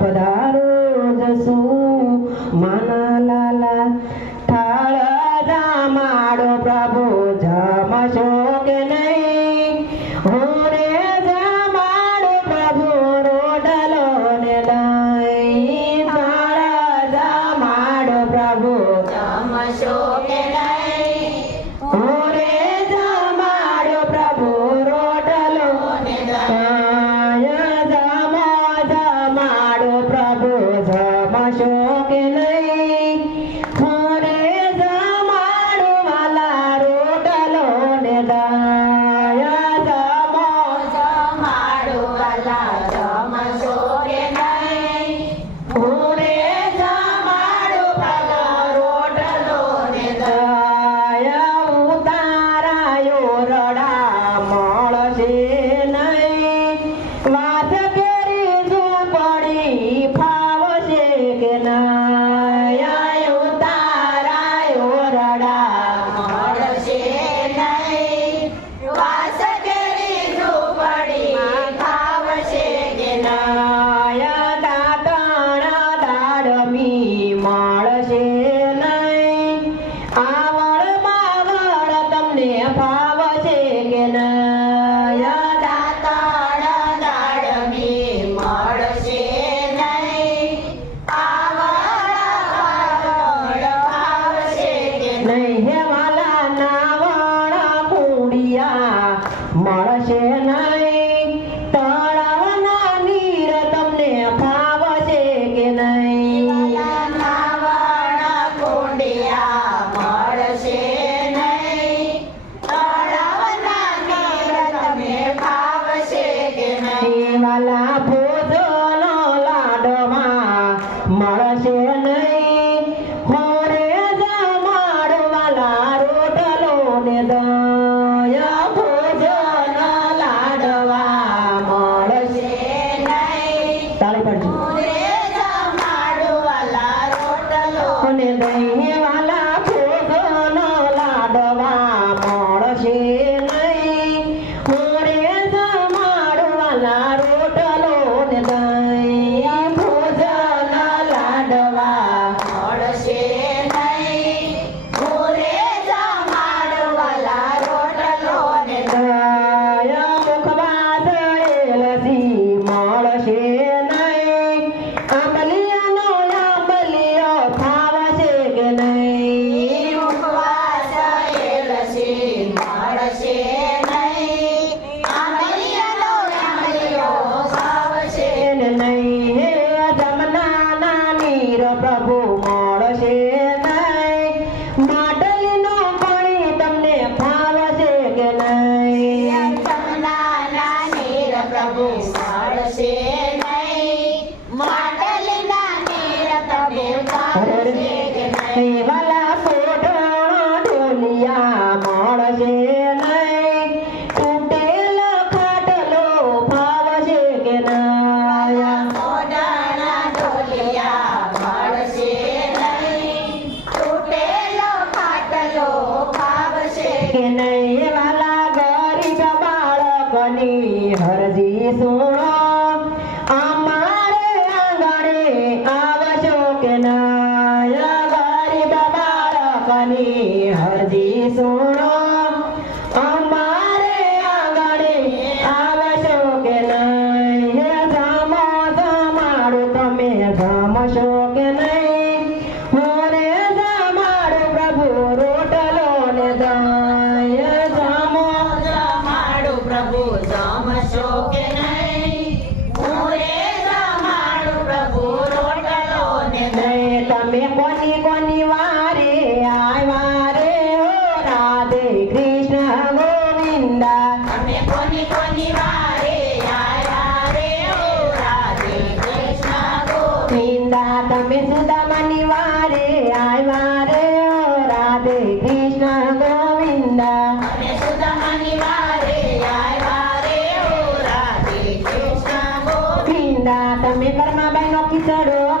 पदा મળશે નહીં હોરે જમાડવાલા રોટલો ને ભોજન લાડવા મળશે નહીં તાળી પડજો હોરે જમાડવાલા રોટલો ને वाला गरीब हरजी सुनो आमारे अंगारे आवश्यक नाय गरीब મે કોની વારે આયા રે ઓ રાદે કૃષ્ણ ગોવિંદા મે કોની કોની વારે આયા રે ઓ રાદે કૃષ્ણ ગોવિંદા તમે સુદાmani વારે આયા રે ઓ રાદે કૃષ્ણ ગોવિંદા તમે સુદાmani વારે આયા રે ઓ રાદે કૃષ્ણ ગોવિંદા તમે પરમાબા નો કિઠડો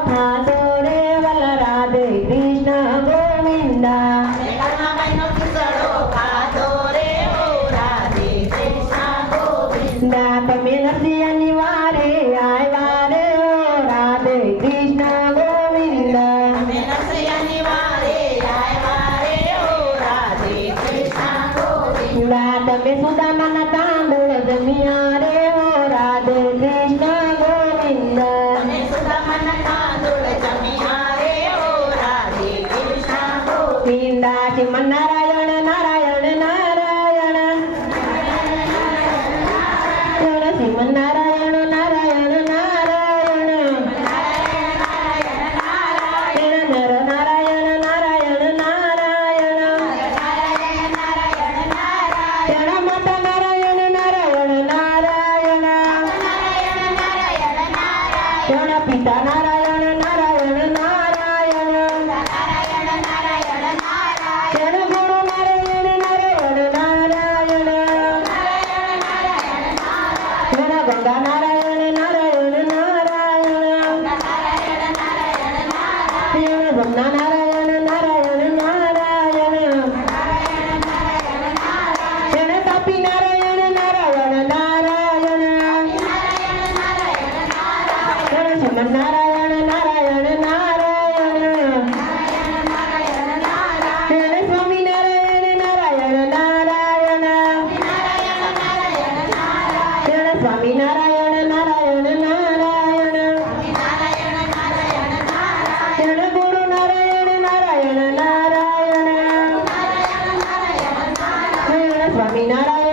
你们来。హ్యాపీ నారాయణ నారాయణ నారాయణ నారాయణ నారాయణ నారాయణ Ainara